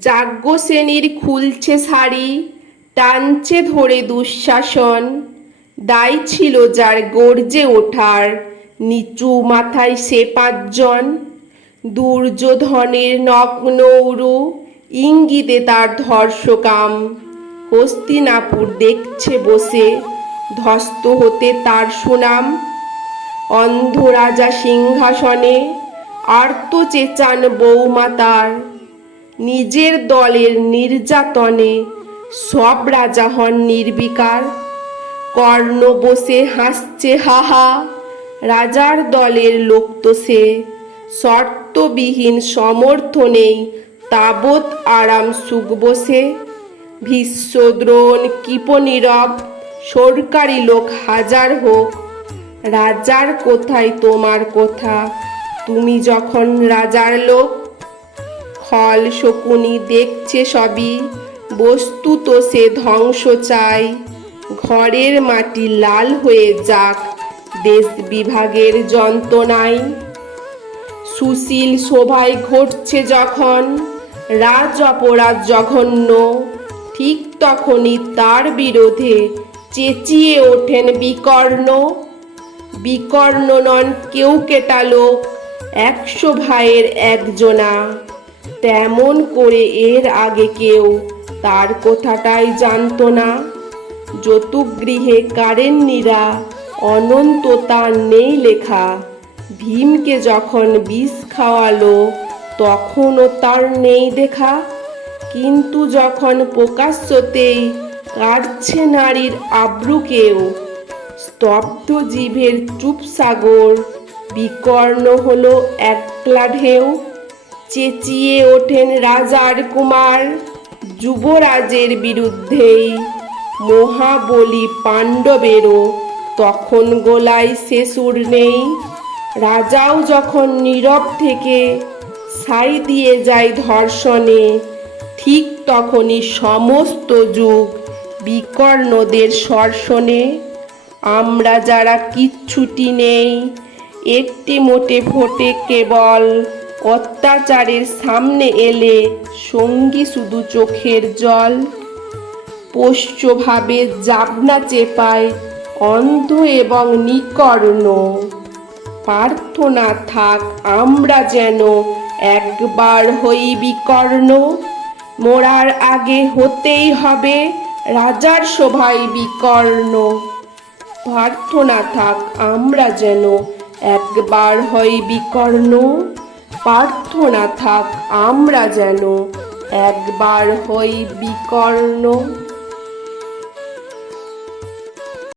যাজ্ঞসেনীর খুলছে শাড়ি, টানছে ধরে দুঃশাসন। দায় ছিল যার গর্জে ওঠার, নিচু মাথায় সে পাঁচজন। দুর্যোধনের নগ্ন উরু, ইঙ্গিতে তার ধর্ষকাম। হস্তিনাপুর দেখছে বসে, ধ্বস্ত হতে তার সুনাম। অন্ধ রাজা সিংহাসনে, আর্ত চেঁচান বৌমা তার। নিজের দলের নির্যাতনে সব রাজা হন নির্বিকার। কর্ণ বসে হাসছে হাহা, রাজার দলের লোক তো সে। শর্তবিহীন সমর্থনেই তাবৎ আরাম সুখ বসে। ভীষ্ম দ্রোণ কৃপ নীরব, সরকারি লোক হাজার হোক। রাজার কোথায় তোমার কথা, তুমি যখন রাজার লোক। খল শকুনি দেখছে সবই, বস্তুত সে ধ্বংস চায়। ঘরের মাটি লাল হয়ে যাক দেশ বিভাগের যন্ত্রণায়। সুশীল সভায় ঘটছে যখন রাজ অপরাধ জঘন্য, ঠিক তখনই তার বিরোধে চেঁচিয়ে ওঠেন বিকর্ণ। বিকর্ণ নন কেউ কেটা লোক, 100 ভাইয়ের একজনা। তেমন করে এর আগে কেউ তার কথাটাই জানত না। যতুগৃহে কারেন্নিরা অনন্ত তার নেই লেখা। ভীমকে যখন বিষ খাওয়ালো তখনও তার নেই দেখা। কিন্তু যখন প্রকাশ্যতেই কাটছে নারীর আব্রুকেও, স্তব্ধ জিভের চুপ সাগর বিকর্ণ হলো একলা ঢেউ। চেঁচিয়ে ওঠেন রাজার কুমার, যুবরাজের বিরুদ্ধেই। মহাবলী পাণ্ডবেরও তখন গলায় সে সুর নেই। রাজাও যখন নীরব থেকে সাই দিয়ে যায় ধর্ষণে, ঠিক তখনই সমস্ত যুগ বিকর্ণদের স্বর-শোনে। আমরা যারা কিচ্ছুটি নেই, একটি মোটে ফোটে কেবল, অত্যাচারের সামনে এলে সঙ্গী শুধু চোখের জল। পোষ্যভাবে জাবনা চেপায় অন্ধ এবং নিকর্ণ, প্রার্থনা থাক আমরা যেন একবার হই বিকর্ণ। মোরার আগে হতেই হবে রাজার সভায় বিকর্ণ। প্রার্থনা থাক আমরা যেন একবার হই বিকর্ণ। প্রার্থনা থাক আমরা যেন একবার হই বিকর্ণ।